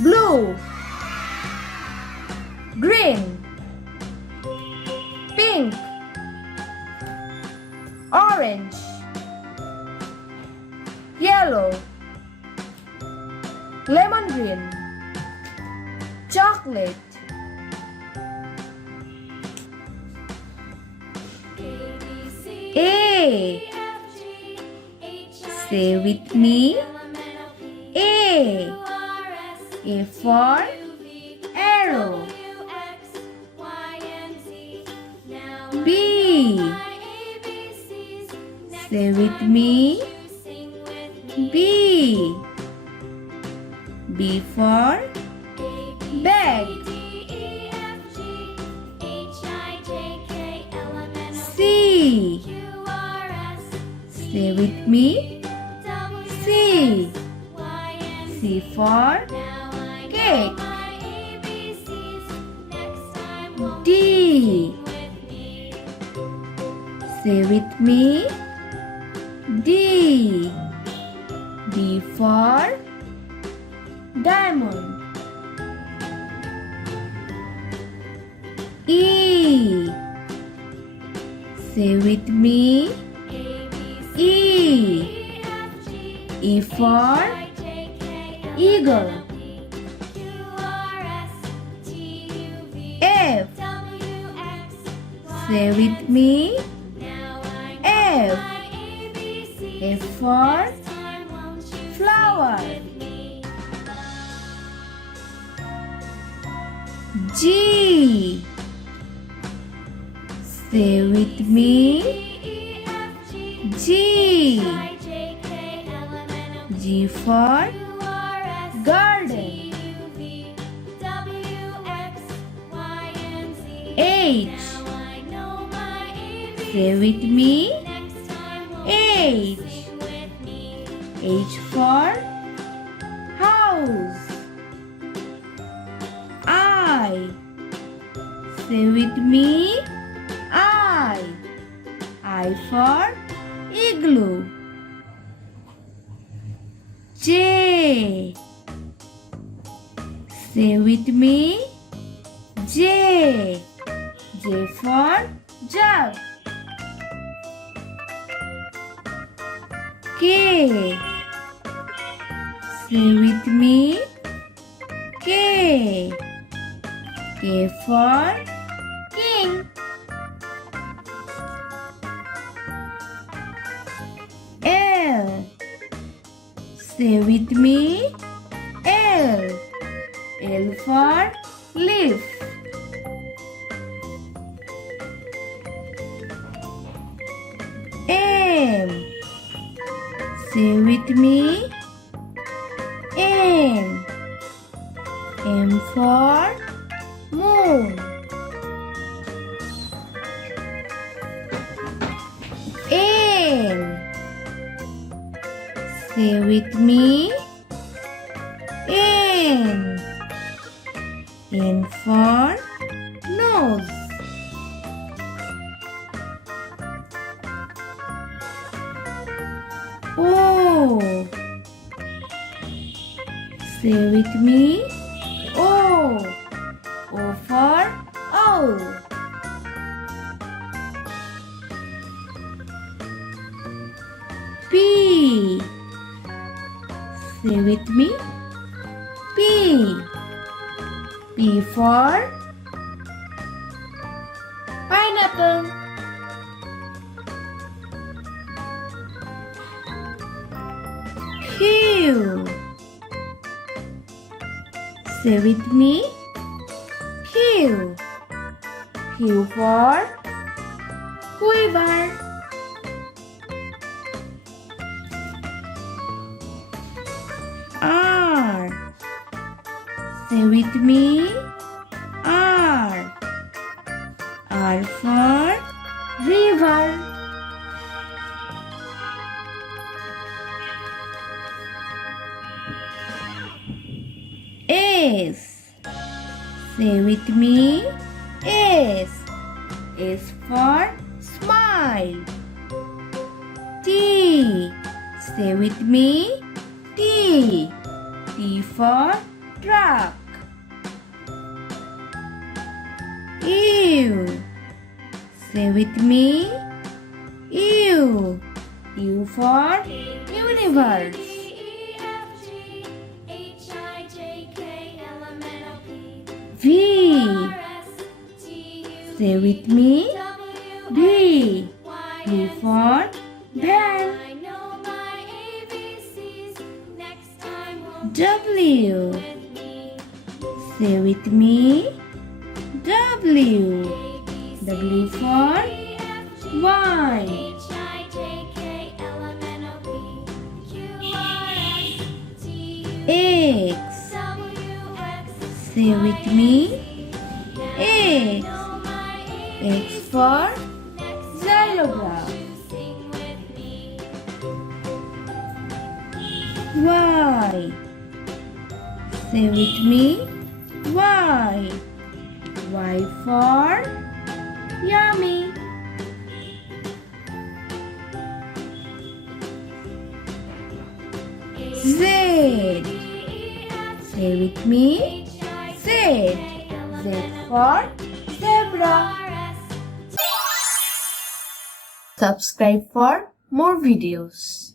blue, green, pink, orange, yellow, lemon green, chocolate. A. Say with me. A. A for arrow. B. Say with me. B. B for bag. C. Say with me. C. C for cake. D. Say with me. D. D for diamond. E. Say with me. E. E for eagle. F. Say with me. F. F for flower. G. Say with me. G. G for garden. H. Say with me. H. H for house. I. Say with me. I. I for igloo. J. Say with me. J. J for jug. K. Say with me. K. K for king. L. Say with me. L. L for leaf. M. Say with me. M. M for moon. N. Say with me. N. N for nose. O. Say with me. O. O for owl. P. Say with me. P. P for pineapple. Q. Say with me. Q. Q for quiver. R. Say with me. R. R for river. S. Say with me. S. S for smile. T. Say with me. T. T for truck. U. Say with me. U. U for universe. V. Say with me. V. V for van. W. Say with me. W. W for wine. X. Say with me. X. X for xylograph. Y. Say with me. Y. Y for yummy. Z. Say with me. Z. Z for zebra. Subscribe for more videos.